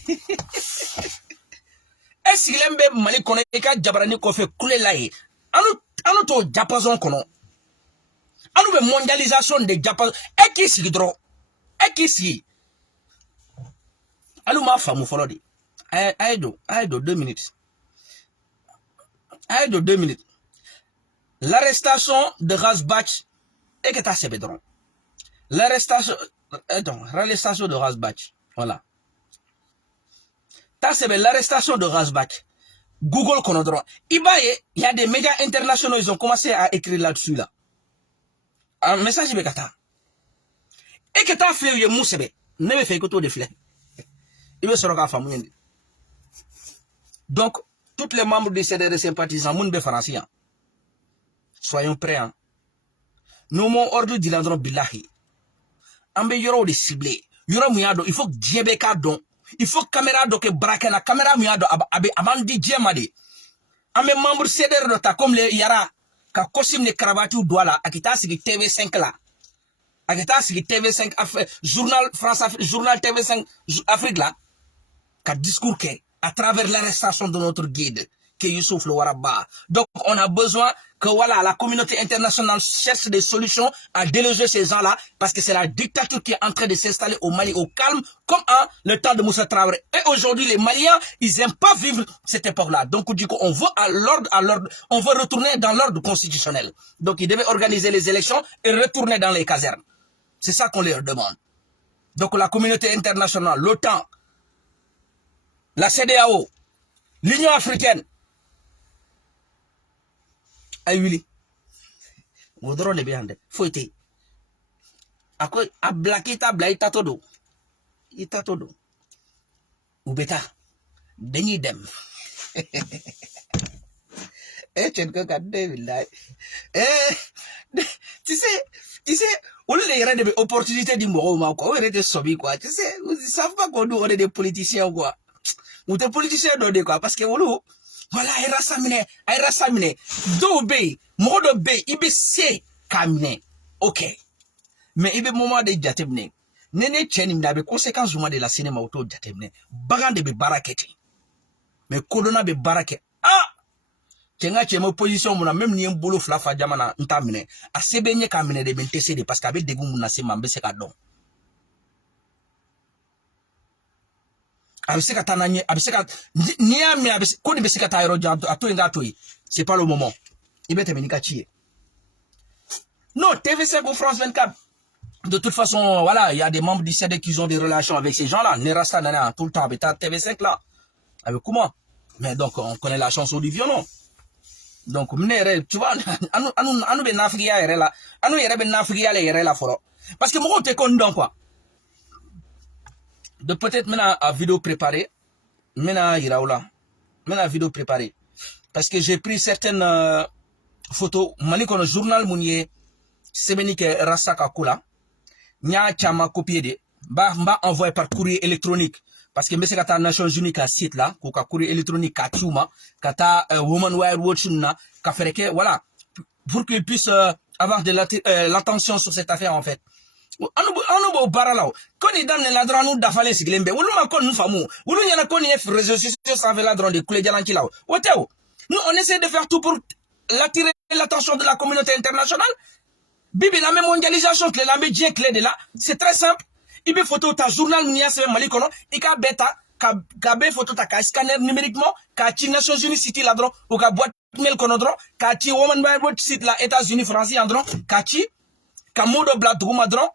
Est-ce qu'il aime bien Mali connaître que Jabrani qu'on fait couler là? Anu to Japazon kono. Anu be mondialisation de Japon. Et qui s'y drôle? Et qui s'y? Anu ma femme follow di. Aïdo 2 minutes. Aïdo 2 minutes. L'arrestation de Razbach et que t'as sebedron. L'arrestation de Razbach. Voilà. T'as sebé l'arrestation de Razbach. Google Conodron. Il y a des médias internationaux, ils ont commencé à écrire là-dessus là. Un message bekata. Et que t'as fait, moussebe. Ne me fait que tout de fleurs. Il veut se regarder. Donc, tous les membres du CDR sympathisants, moun be français. Soyons prêts. Hein. Nous mon ordre d'Ilandron Billahi. Ambe yoro de ciblé. Yoro muyado, il faut que Djebeka don. Il faut que caméra do que braque la caméra muyado abe amandi Djemade. Ambe membre CDR de comme les yara. Ka kosim les cravates ou doigt là. Akita sigi TV5 là. Akita sigi TV5 journal France journal TV5 Afrique là. Ka discours que à travers l'arrestation de notre guide, que Youssouf le Waraba. Donc, on a besoin que voilà, la communauté internationale cherche des solutions à déloger ces gens-là, parce que c'est la dictature qui est en train de s'installer au Mali au calme, comme le temps de Moussa Traoré. Et aujourd'hui, les Maliens, ils n'aiment pas vivre cette époque-là. Donc, du coup, on veut on veut retourner dans l'ordre constitutionnel. Donc, ils devaient organiser les élections et retourner dans les casernes. C'est ça qu'on leur demande. Donc, la communauté internationale, l'OTAN, la CEDEAO, l'Union africaine. Aïe, Willy. Vous drôle de bien. Faut être. À quoi? À blaquer ta blague, t'as todo. Il t'a todo. Ou bêta. Denny dem. Eh, tu ne peux tu sais, on a des opportunités du moment, quoi. On est des sobi, quoi. Tu sais, ils savent pas qu'on nous, on est des politiciens, quoi. Ou des politiciens donnés quoi parce que voilà il rassamine do be mo do be ibe se kamine OK mais ibe moment de jatemne nene cheni na be conséquences de la cinéma auto jatemne bagande be baraketi mais kodona be barake tenga chemo position mona même ni mbolo flafa jamana ntamine asebenye kamine de bentese de parce que abe degu muna se mambe se ka don c'est pas le moment. Non, TV5 ou France 24. De toute façon, voilà, il y a des membres du CD qui ont des relations avec ces gens-là. Nerasta nana tout le temps avec TV5 là. Avec comment? Mais donc on connaît la chanson du violon. Donc tu vois, anu ben Afrika là, anu yere ben Afrika là foro. Parce que moi te condamne quoi. De peut-être maintenant à vidéo préparée, maintenant iraoula, maintenant vidéo préparée, parce que j'ai pris certaines photos. Manikono journal mounier, sebenike rasaka kula, nya chama copié de, mba envoyé par courrier électronique, parce que monsieur kata Nations Unies ka site là, ka courrier électronique ka tuma, kata Woman Wire Watch na, ka fereke, voilà, pour qu'ils puissent avoir de l'attention sur cette affaire en fait. Anu bo baralao koni damne la dranu dafale siglembe wulu ma kon nu famu wulu nyana koni e réseaux sociaux ça fait la drone de coulé jalanki lao woteo nous on essaie de faire tout pour attirer l'attention de la communauté internationale bibi la même mondialisation que la média clé de là c'est très simple ibe photo ta journal nia se mali kono ika beta ka be photo ta ka scanner numériquement ka ti Nations Unies city la drone ou ka boîte mail kono drone ka ti Woman Wire site la États-Unis français en drone ka ti ka modo bla drone drone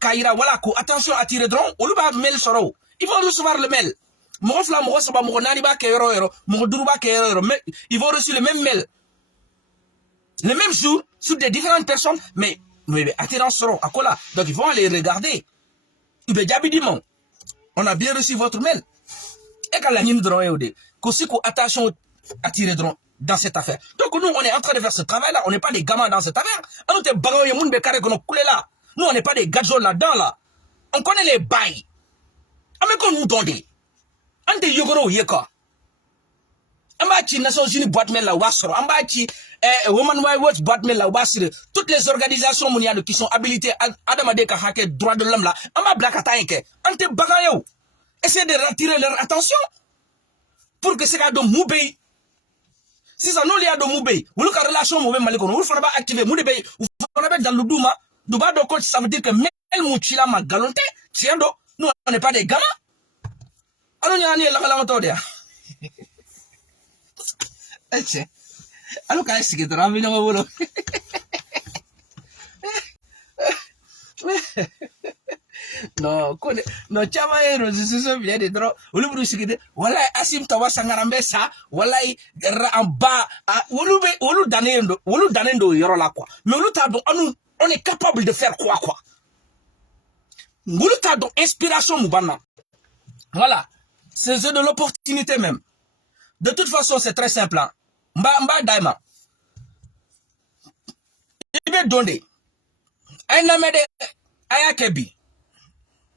Kaira, voilà, attention à tirer drone, ou va mail soro. Ils vont recevoir le mail. Morofla, morosoba, moronaniba, kero, moroduruba, kero, mais ils vont recevoir le même mail. Le même jour, sur des différentes personnes, mais attirant soro, à quoi là? Donc ils vont aller regarder. On a bien reçu votre mail. Et quand la ligne drone, attention à tirer drone dans cette affaire. Donc nous, on est en train de faire ce travail-là. On n'est pas des gamins dans cette affaire. On est baron et moun bekare qu'on a coulé là. Nous, on n'est pas des gadgets là-dedans, là. On connaît les bails. On qu'on nous donne. On est yogoro yeka. On va dire Nations Unies boîte mail là, wasoro. On va dire Woman Wire Watch boîte mail là, wasiro. Toutes les organisations mondiales qui sont habilitées à demander qu'à hacker droit de l'homme là. On va blackatanke. On te bagayo. Essayez de retirer leur attention pour que c'est qu'à de moubé. Si ça nous lié à de moubé, vous le relation moubé malikono, vous ne pas activer moubé, vous ne dans le douma. Duba do coach, ça veut dire que même Mouchila ma galonté, tiens donc, nous on n'est pas des gamins. Alors nous y a la méthode. Alors quand est-ce que tu as envie de me voir? Non, non, chama e réseaux vient de trop. Olu bru sigide, wala asim tawa sangarambe sa, wala en bas, olu danendo yoro la quoi. Mais olu ta don on est capable de faire quoi. Olu ta don inspiration mubana. Voilà. C'est de l'opportunité même. De toute façon, c'est très simple. Hein. Mba daima. Ibe donde. Aina mede ayakebi.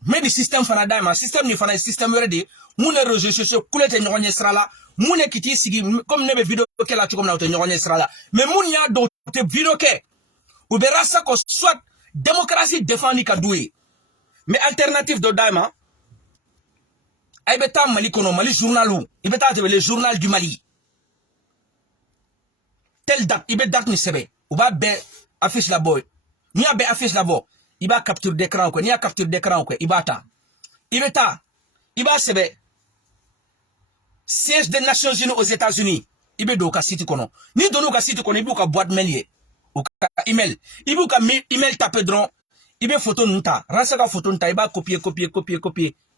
Mais le système fana daima, système ni fana système ready, moune réseaux sociaux koulete nyonye srala, moune kiti sigi comme nebe vidéo ke la tu comme na te nyonye srala. Mais moune ya do te vidéo ke ou berasa ko soit démocratie défendue ka doué. Mais alternative de daima ay beta Mali kono Mali journalou, ibeta te le journal du Mali. Telle date, ibe date ni sebe, ou ba be affiche la boy. Ni a be affiche la boy. Il va capture d'écran quoi, ni a capture d'écran quoi, il va sebe siège des Nations Unies aux États-Unis. Il be do ka site kono. Ni dono ka site kono, ibu ka boîte mail ou ka email. Ibu ka email taper dron, ibe photo nta, ransa ka photo nta, il va copier.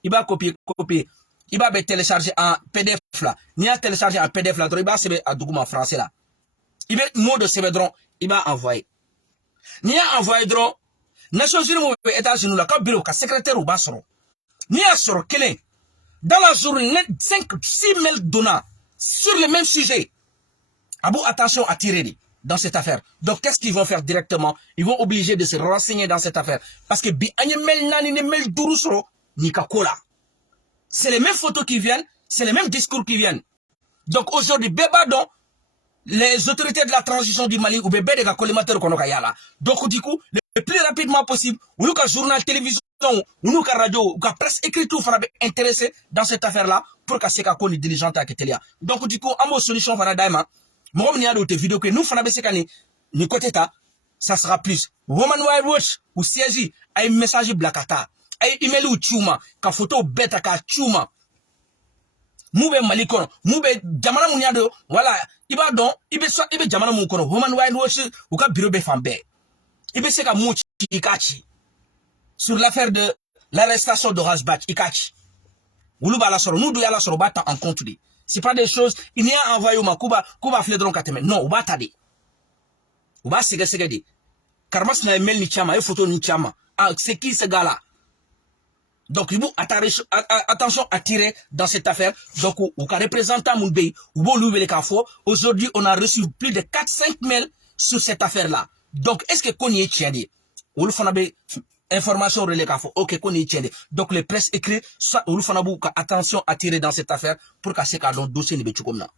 Il va copier. Il va télécharger en PDF là. Ni a télécharger en PDF là, il va sebe à document français là. Il va mot de sebe dron, il va envoyer. Ni a envoyer dron Nations Unies aux États-Unis, la bureau, ka secrétaire ou basoro. Ni a sur quel dans la journée, 5-6 mails donnants sur le même sujet. Abou, attention à tirer dans cette affaire. Donc, qu'est-ce qu'ils vont faire directement? Ils vont obliger de se renseigner dans cette affaire. Parce que, c'est les mêmes photos qui viennent, c'est les mêmes discours qui viennent. Donc, aujourd'hui, Bébadon, les autorités de la transition du Mali, ou bébé de la collimateur qu'on a là. Donc, du coup, le plus rapidement possible, ou nous, journal, télévision, ou nous, radio, ou presse écrite, tout, faut intéressé dans cette affaire-là, pour que c'est qu'on est diligente à Ketelia. Donc, du coup, à mon solution, voilà, daima, moi, on y a d'autres vidéos que nous, faut ni côté ta, ça sera plus. Woman Wild Watch, ou siège, a un message blakata, a un email ou tchouma, ka photo bête ka tchouma. Moube Malikono, moube jamana munyado, voilà, iba don, ibe jamana mukono, Woman Wild Watch, ou ka bureau be fambe. Ibe seka mouchi ikachi. Sur l'affaire de l'arrestation de Rasbach, ikachi. Oulu ba la soro, nous doya la soro bata en compte de. C'est pas des choses, il n'y a envoyé ma kuba fledron kateme. Non, ou ba tade. Ou ba sege de. Karmas na email ni chama, photo ni chama. Ah, c'est qui ce gars-là? Donc, il faut attention à tirer dans cette affaire. Donc, ou ka représentant mon pays, ou bon louer les cafos. Aujourd'hui, on a reçu plus de 4-5 mails sur cette affaire-là. Donc, est-ce que qu'on y est tiendé? Ou le fanabe information relais cafo. Ok, qu'on y est tiendé. Donc, les presse écrit, soit ou le fanabou attention à tirer dans cette affaire pour casser dans dossier ni betu comme na.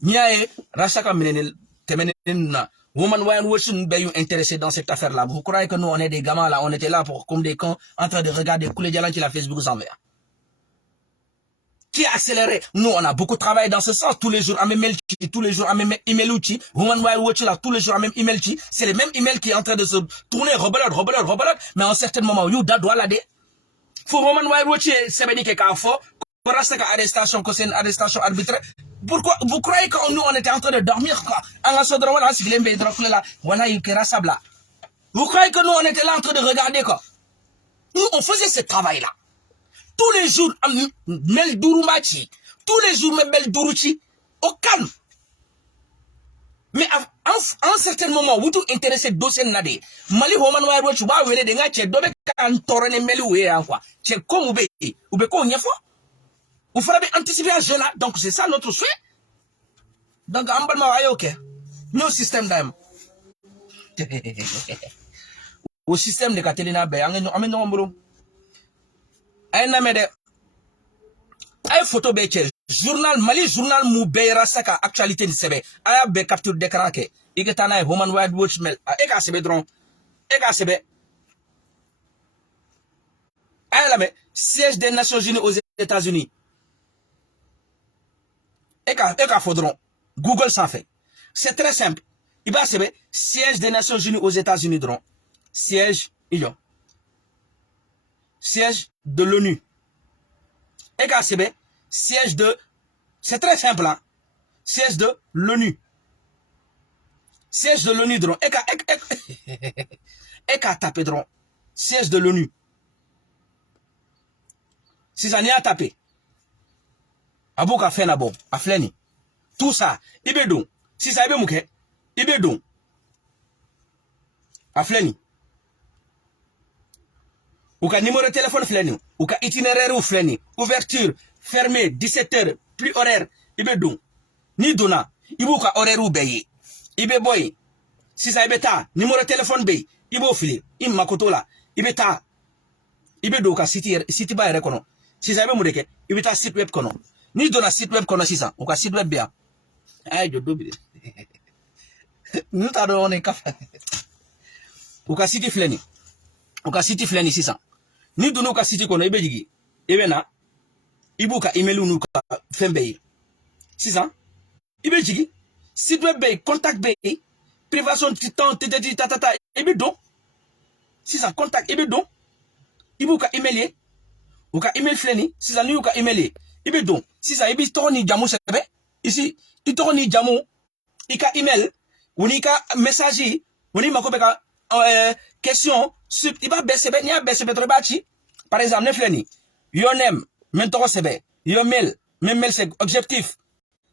Niae, rachaka menenel, temenena. Woman Wild Watch nous sommes intéressés dans cette affaire-là. Vous croyez que nous, on est des gamins là, on était là pour comme des cons en train de regarder couler diamants qui la Facebook sans verre. Qui a accéléré? Nous, on a beaucoup travaillé dans ce sens. Tous les jours, à même email, tous les jours, à même email outil. Woman Wild Watch là, tous les jours, à même email. C'est les mêmes emails qui est en train de se tourner, rebelote. Mais à un certain moment, you doit la dé. Faut Woman Wild Watch, c'est bien dit qu'il y a un faux. Pour rester qu'à arrestation, que c'est une arrestation arbitraire. Pourquoi vous croyez que nous on était en train de dormir quoi? Vous croyez que nous on était là en train de regarder quoi? Nous on faisait ce travail là. Tous les jours, Mel Douroumachi, tous les jours Mel Dourouchi, au calme. Mais à un certain moment, vous tout intéressé dossier nade. Mali Woman Wild Watch, vous avez des gars qui doivent être torrent Meli ou quoi? C'est comme ou be quoi vous ferez anticiper à jeu là, donc c'est ça notre souhait. Donc, on va ok. Nous, système d'aime. Au système de Catalina Bay, on est nombreux. Un amède. Un photo béchel. Journal, Mali, journal Moubeira Saka, actualité de Sebe. Aya be capture d'écran ke. Igetana, Woman Wild Watch Mail. Eka Sebe dron. Eka Sebe. Aya la me. Siège des Nations Unies aux États-Unis. Eka faudront. Google s'en fait. C'est très simple. Il va se siège des Nations Unies aux États-Unis. Siège, siège de l'ONU. Eka se siège de. C'est très simple. Hein? Siège de l'ONU. Siège de l'ONU. Eka tapé. Siège de l'ONU. Si ça n'y a tapé. Abou ka fait na bon, a fleni. Tout ça, ibe don. Si ça ibe mouke, ibe don. A fleni. Ou ka numéro de téléphone fleni. Ou ka itinéraire ou fleni. Ouverture, fermé, 17h, plus horaire, ibe don. Ni dona, ibu ka horaire ou beye. Ibe boy. Si ça ibe ta, numéro de téléphone beye. Ibo fili, im makoto la. Ibe ta. Ibe do ka site ba yere kono. Si ça ibe moudeke, ibe ta site web kono. Ni dona site web kono si ça. Ou ka site web bea. Ay jodo bi. Nous ta do on est kafa. Ou ka site fleni. Ou ka site fleni si ça. Ni dona ou ka site kono ibe jigi. Ibe na. Ibu ka email ou ka fembeye. Si ça. Ibe jigi. Site web beye, contact beye. Privation temps tata ibe don. Si ça contact ibe don. Ibu ka email ou ka email fleni. Si ça ni ou ka email. Ibe don. Si ça ibe toni jamu sebe. Ici, il tourne jamu, il ka email, ou il ka message, ou il mako beka question, il va baisser, ni a baisser trop bâti. Par exemple, ne fleni, your name, mentor sebe, your mail, même mail c'est objectif,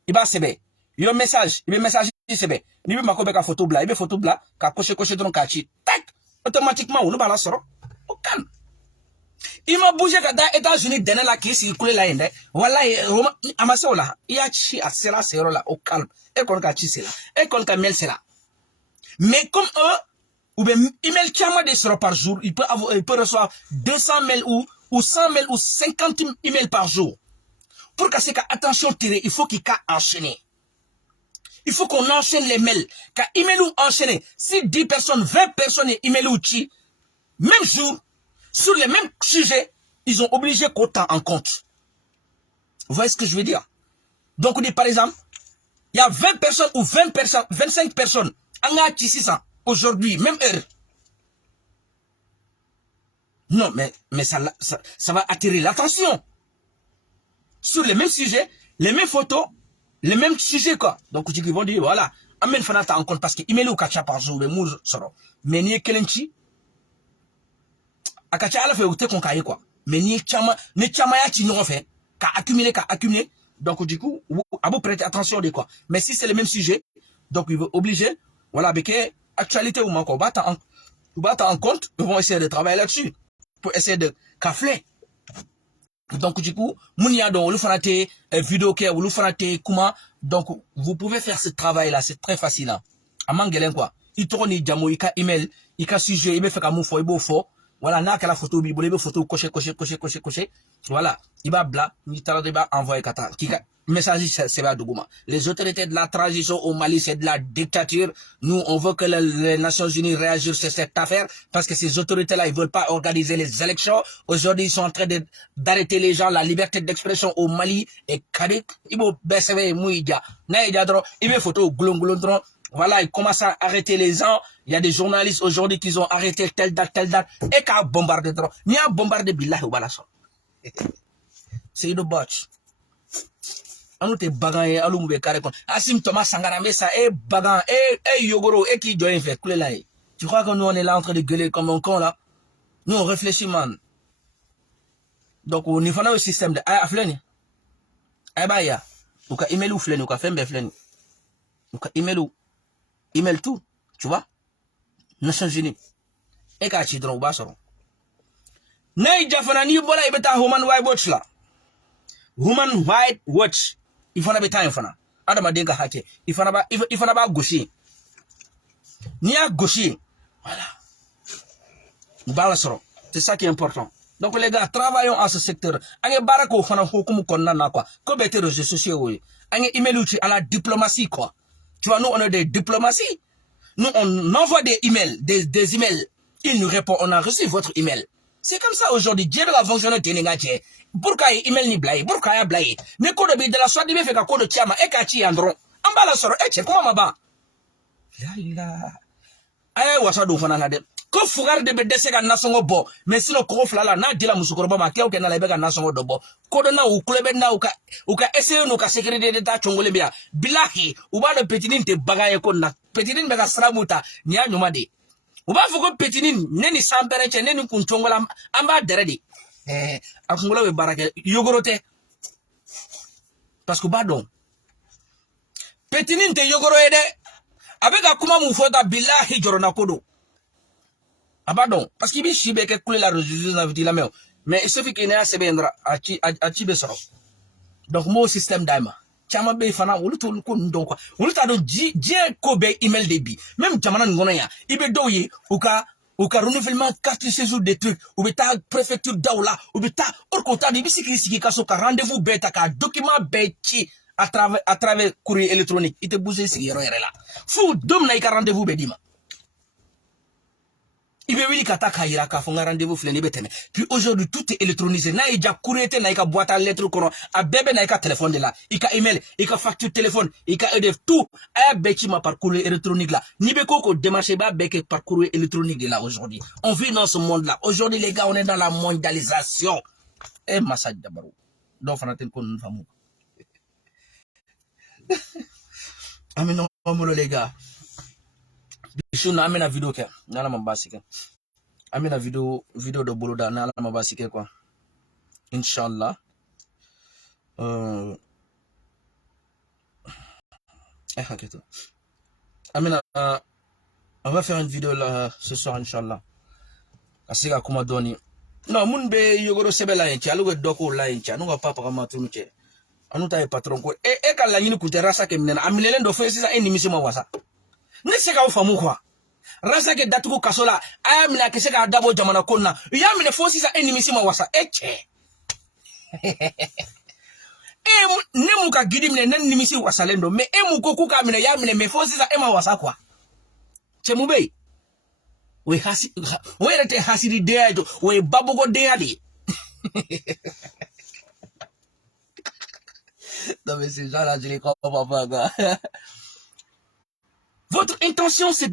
il va sebe, your message, il va message sebe, ni mako beka photo bla, il va photo bla, ka coche dans kachi, tac, automatiquement, on va la soro, au calme. Il m'a bougé que dans les États-Unis, dans la qui s'y coule la inde. Voilà, amassé là. Il y a chi à cela, c'est là, au calme. Et qu'on a chi c'est là. Et qu'on a mel c'est là. Mais comme eux, ou bien, email chama des sera par jour, il peut recevoir 200 mails ou 100 mails ou 50 emails par jour. Pour que c'est attention tirée, il faut qu'il enchaîne. Il faut qu'on enchaîne les mails. Car email ou enchaîner. Si 10 personnes, 20 personnes email ou chi, même jour, sur les mêmes sujets, ils ont obligé qu'on t'a en compte. Vous voyez ce que je veux dire? Donc, on dit par exemple, il y a 20 personnes ou 20 personnes, 25 personnes, en a 600 aujourd'hui, même heure. Non, mais ça va attirer l'attention. Sur les mêmes sujets, les mêmes photos, les mêmes sujets, quoi. Donc, ils vont dire, voilà, amène Fanata en compte parce qu'il met le kacha par jour, mais n'y est kelenchi. Akacha ala fait outé qu'on caille quoi. Mais ni chama ya chino fait. Ka accumuler. Donc du coup, abo prêter attention de quoi. Mais si c'est le même sujet, donc il veut obliger, voilà, avec actualité ou manque, on va en compte, ils vont essayer de travailler là-dessus. Pour essayer de cafler. Donc du coup, mounia donc le fanate vidéo que ou le fanate kuma. Donc vous pouvez faire ce travail là, c'est très facile là. À mangelen quoi. Il tourne jamo, il ka email, il ka sujet, il me fait comme fo, il beau fort. Voilà, n'a qu'à la photo, il photo, cocher. Voilà, il va bla, il va envoyer kata. Message, c'est pas Dougouma. Les autorités de la transition au Mali, c'est de la dictature. Nous, on veut que les Nations Unies réagissent sur cette affaire parce que ces autorités-là, ils veulent pas organiser les élections. Aujourd'hui, ils sont en train d'arrêter les gens, la liberté d'expression au Mali et Kadik. Il faut baisser, il veut photo, glon. Voilà, ils commencent à arrêter les gens. Il y a des journalistes aujourd'hui qui ont arrêté telle date. Et qu'à bombarder trop. Ni à bombarder billah ou balaso. C'est une botch. Anu te bagan et alou moube carré kon. Asim Thomas Sangarambe ça, bagan, Yogoro, qui doit faire couler là. Tu crois que nous on est là en train de gueuler comme un con là? Nous on réfléchit man. Donc on y fait un système de fleni. Ya. Ou ka email ou fleni, ou ka fembe fleni. Ou ka email tout, tu vois? Nations Unies. Et quand tu drones, bassoro. Nay jafana ni bola ibeta Human Rights Watch la. Human Rights Watch. Il faut n'avoir temps fana. Adama denga hake. Il faut n'avoir gaucher. Ni à gaucher. Voilà. Balasoro. C'est ça qui est important. Donc les gars, travaillons à ce secteur. Anye barako fana hukumu konna na quoi. Comme les réseaux sociaux oui. Anye email à la diplomatie quoi. Tu vois, nous on a des diplomaties. Nous on envoie des emails, des emails. Il nous répond, on a reçu votre email. C'est comme ça aujourd'hui. Dieu va fonctionner ténégaché. Pourquoi email ni blaye? Pourquoi ya blaye? Ne code de la soit de fait ka code tiama e ka chi andron. Amba la soro e comment maba? La. Ay wasa do fana na de. Ko fugar de be dese ka nasongo bo. Mais si le ko flala na dila musukoro ba keo ke na lebe ka nasongo do bo. Code na u klebe na uka essayer no ka sécurité d'état chongole bia. Bilahi u ba de petinin te bagaye ko na. Petinin be ka sramuta nya nyuma de. Uba fuko petinin neni sampereche neni kunchongola amba deredi. akungula be barake yogorote parce que badon petinin te yogoro ede abeka kuma mu fota billahi jorona kodo abadon parce qu'il bi shibe ke kule la résistance na vitila mais il suffit qu'il y a sebendra achi be soro donc mo système daima chama be fana wulu to ko ndo ko wulu ta do je ko be email debi même jamana ngono ya ibe doye uka renouvellement carte séjour des trucs ou beta préfecture daula ou beta or compta de bisiki kaso ka rendez-vous beta ka document beti à travers courrier électronique ite bouger sigi yero yere la fu dom na ka rendez-vous bedima ibe wili kata ka yira ka fonga rendez-vous fleni betene puis aujourd'hui tout est électronisé na e ja courrier te na ka boîte à lettres kono a bébé na ka téléphone de là ika email ika facture téléphone ika EDF tout a beki ma par courrier électronique là ni be ko démarcher ba beki par courrier électronique de là aujourd'hui on vit dans ce monde là aujourd'hui les gars on est dans la mondialisation et massage d'abaro do fanaten ko non famu amino amolo les gars Bishou na amena video ke nala mabasike amena video de boloda nala mabasike quoi inshallah haketo amena on va faire une vidéo là ce soir inshallah asika kuma doni non mun be yogoro sebela enchi alugo doko la enchi anuga papa kama tunuche anuta e patron ko e kala nyini kuterasa ke minena amilele ndo fesi sa enimisi ma wasa ne se ka famu kwa rasa ke datuko kasola aya mina ke se ka dabo jamana konna ya mine fosi sa enimisi ma wasa eche ne muka gidi mine nan nimisi wasalendo me muko kuka mine ya mine me fosi sa ema wasa kwa chemube we rete hasidi deado we babugo deadi non mais ces gens là je les comprends pas quoi. Votre intention, c'est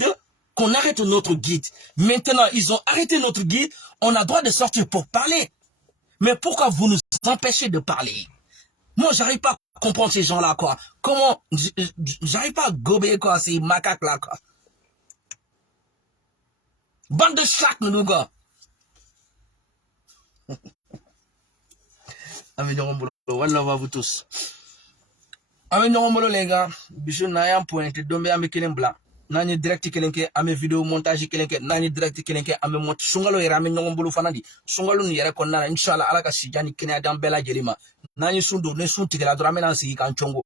qu'on arrête notre guide. Maintenant, ils ont arrêté notre guide. On a droit de sortir pour parler. Mais pourquoi vous nous empêchez de parler? Moi, j'arrive pas à comprendre ces gens-là, quoi. Comment? J'arrive pas à gober, quoi, ces macaques-là, quoi. Bande de chacs, nous, gars. Améliorons, voilà, va vous tous. Améliorons, les gars. Bichou, n'a un point. T'es tombé à mes kilins blancs. Nani direct kelenke ame video montage kelenke nani direct kelenke ame monte sungalo yera ame nyongolo fanandi sungalo ni yere konna inshallah ala ka sijani kenya dan bela jelima nani sundu ne sun tigela dra mena si kan chongo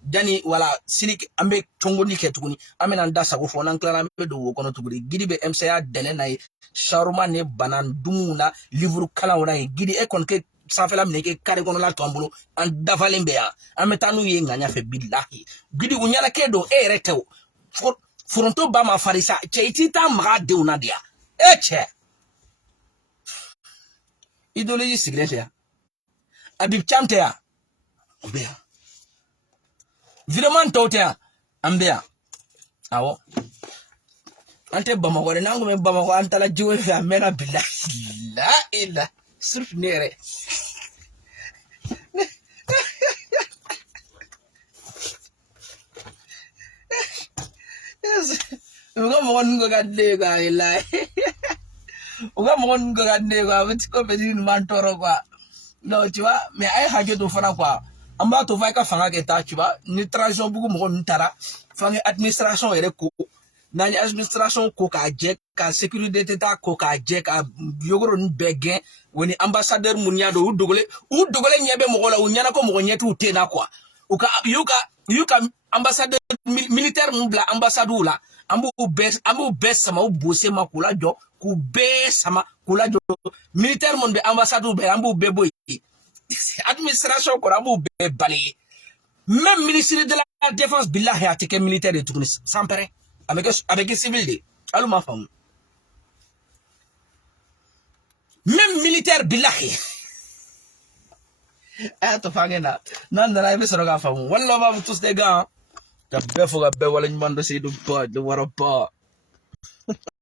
dani wala silik ambe chongo ni ketuguni ame nan dasa go fona klara me do wo kono tuguri gidi be MCA dene nay sharuma ne banan dumuna livre kala wona gidi e kon ke safela mine ke kare kono la tombulo an dafalen be ya ame tanu ye nganya fe billahi gidi unyala kedo e retew Fronto ba ma farisa cheitita mra de una dia eche idéologie secrète ya abib chamte ya obea vraiment tote ya ambea awo ante bama ko nangu me bama ko antala jiwe fe amena billahi la illa surf nere uga mon go gadde ga ila uga mon go gadde ga wati ko be din man toro kwa no tu vois mais ay haje do fana kwa amba to vai ka fanga ke ta tu vois ni transition bugu mo ntara fanga administration ere ko nani administration ko ka je ka sécurité ta ko ka je ka yogoro nbege woni ambassadeur munya do udogole nyebe mo la unyana ko mo nyetu tena kwa uka yuka ambassadeur militaire mbla ambassadeur la ambu bes sama u bose makula jo ku be sama kula jo militaire mon be ambassadeur be ambu be boy administration ko ambu be bali même ministre de la défense billahi atike militaire de Tunis sans pere avec civil de aluma fam même militaire billahi to fangena nan na ibe soroga fam walla ba tous des gars. Kabbe foga be wala nyumando sey do wara ba